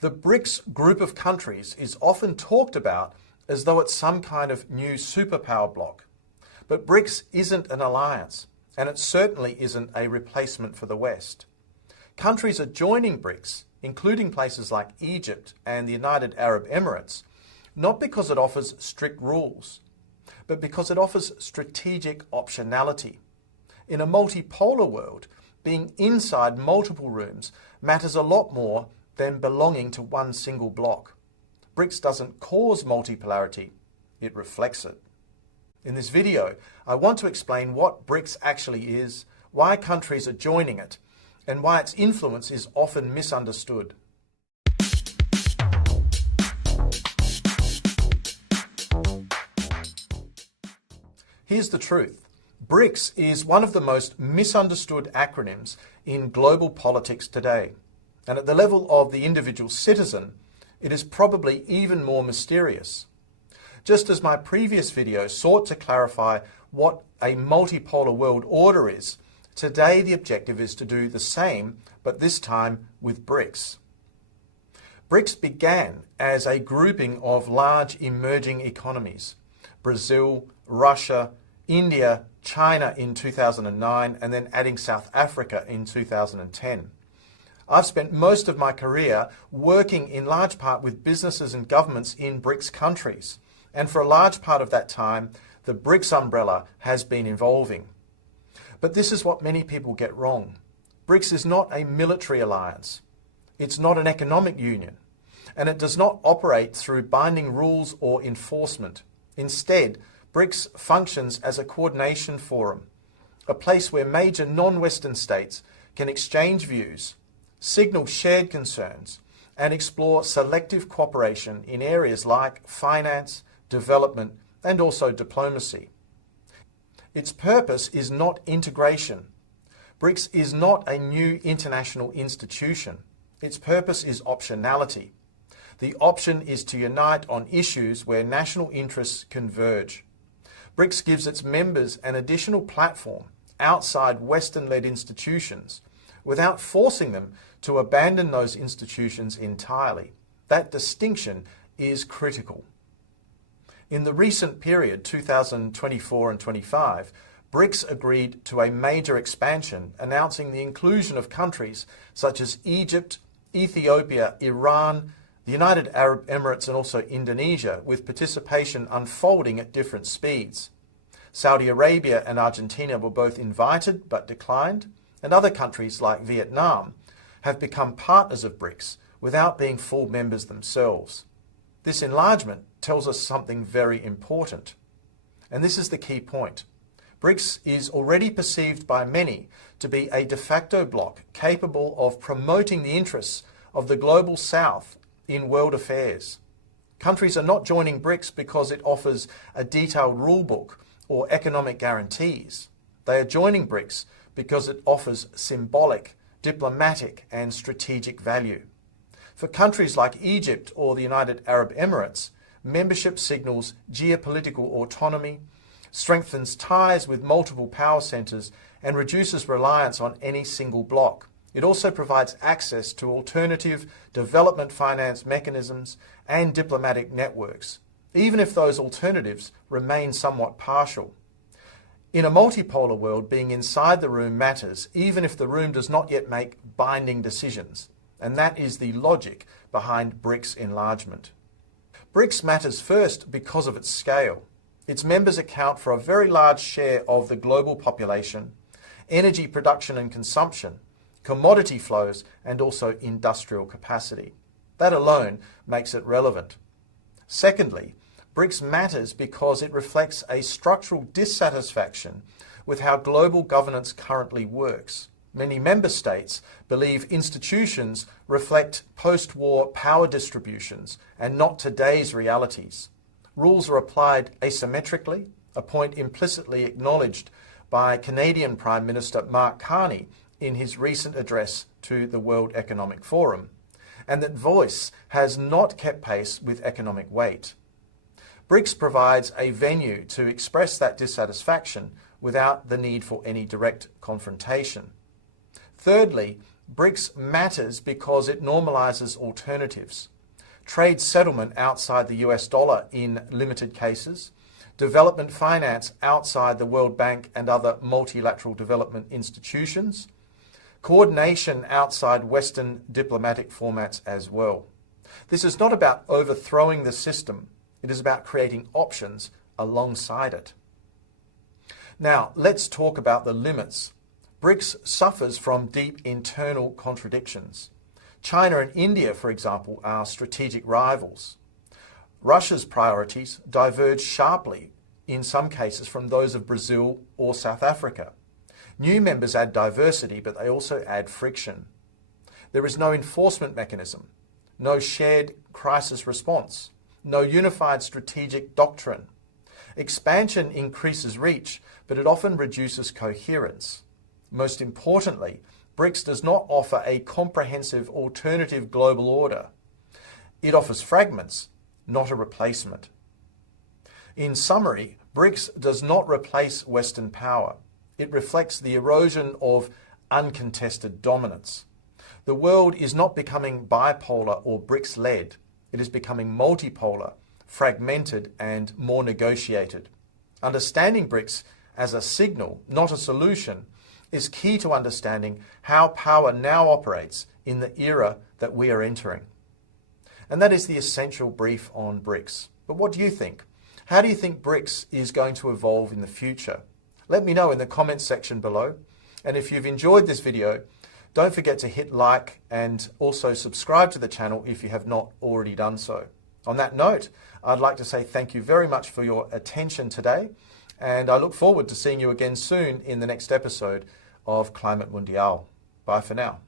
The BRICS group of countries is often talked about as though it's some kind of new superpower bloc. But BRICS isn't an alliance, and it certainly isn't a replacement for the West. Countries are joining BRICS, including places like Egypt and the United Arab Emirates, not because it offers strict rules, but because it offers strategic optionality. In a multipolar world, being inside multiple rooms matters a lot more than belonging to one single bloc. BRICS doesn't cause multipolarity, it reflects it. In this video, I want to explain what BRICS actually is, why countries are joining it, and why its influence is often misunderstood. Here's the truth. BRICS is one of the most misunderstood acronyms in global politics today. And at the level of the individual citizen, it is probably even more mysterious. Just as my previous video sought to clarify what a multipolar world order is, today the objective is to do the same, but this time with BRICS. BRICS began as a grouping of large emerging economies: Brazil, Russia, India, China in 2009, and then adding South Africa in 2010. I've spent most of my career working in large part with businesses and governments in BRICS countries. And for a large part of that time, the BRICS umbrella has been evolving. But this is what many people get wrong. BRICS is not a military alliance. It's not an economic union. And it does not operate through binding rules or enforcement. Instead, BRICS functions as a coordination forum, a place where major non-Western states can exchange views, signal shared concerns, and explore selective cooperation in areas like finance, development, and also diplomacy. Its purpose is not integration. BRICS is not a new international institution. Its purpose is optionality. The option is to unite on issues where national interests converge. BRICS gives its members an additional platform outside Western-led institutions without forcing them to abandon those institutions entirely. That distinction is critical. In the recent period, 2024 and 25, BRICS agreed to a major expansion, announcing the inclusion of countries such as Egypt, Ethiopia, Iran, the United Arab Emirates, and also Indonesia, with participation unfolding at different speeds. Saudi Arabia and Argentina were both invited but declined, and other countries like Vietnam have become partners of BRICS without being full members themselves. This enlargement tells us something very important. And this is the key point. BRICS is already perceived by many to be a de facto bloc capable of promoting the interests of the global South in world affairs. Countries are not joining BRICS because it offers a detailed rule book or economic guarantees. They are joining BRICS because it offers symbolic, diplomatic, and strategic value. For countries like Egypt or the United Arab Emirates, membership signals geopolitical autonomy, strengthens ties with multiple power centres, and reduces reliance on any single bloc. It also provides access to alternative development finance mechanisms and diplomatic networks, even if those alternatives remain somewhat partial. In a multipolar world, being inside the room matters, even if the room does not yet make binding decisions. And that is the logic behind BRICS enlargement. BRICS matters first because of its scale. Its members account for a very large share of the global population, energy production and consumption, commodity flows, and also industrial capacity. That alone makes it relevant. Secondly, BRICS matters because it reflects a structural dissatisfaction with how global governance currently works. Many member states believe institutions reflect post-war power distributions and not today's realities. Rules are applied asymmetrically, a point implicitly acknowledged by Canadian Prime Minister Mark Carney in his recent address to the World Economic Forum, and that voice has not kept pace with economic weight. BRICS provides a venue to express that dissatisfaction without the need for any direct confrontation. Thirdly, BRICS matters because it normalizes alternatives. Trade settlement outside the US dollar in limited cases, development finance outside the World Bank and other multilateral development institutions, coordination outside Western diplomatic formats as well. This is not about overthrowing the system, it is about creating options alongside it. Now, let's talk about the limits. BRICS suffers from deep internal contradictions. China and India, for example, are strategic rivals. Russia's priorities diverge sharply, in some cases, from those of Brazil or South Africa. New members add diversity, but they also add friction. There is no enforcement mechanism, no shared crisis response, no unified strategic doctrine. Expansion increases reach, but it often reduces coherence. Most importantly, BRICS does not offer a comprehensive alternative global order. It offers fragments, not a replacement. In summary, BRICS does not replace Western power. It reflects the erosion of uncontested dominance. The world is not becoming bipolar or BRICS-led. It is becoming multipolar, fragmented and more negotiated. Understanding BRICS as a signal, not a solution, is key to understanding how power now operates in the era that we are entering. And that is the essential brief on BRICS. But what do you think? How do you think BRICS is going to evolve in the future? Let me know in the comments section below. And if you've enjoyed this video, don't forget to hit like and also subscribe to the channel if you have not already done so. On that note, I'd like to say thank you very much for your attention today, and I look forward to seeing you again soon in the next episode of Climate Mundial. Bye for now.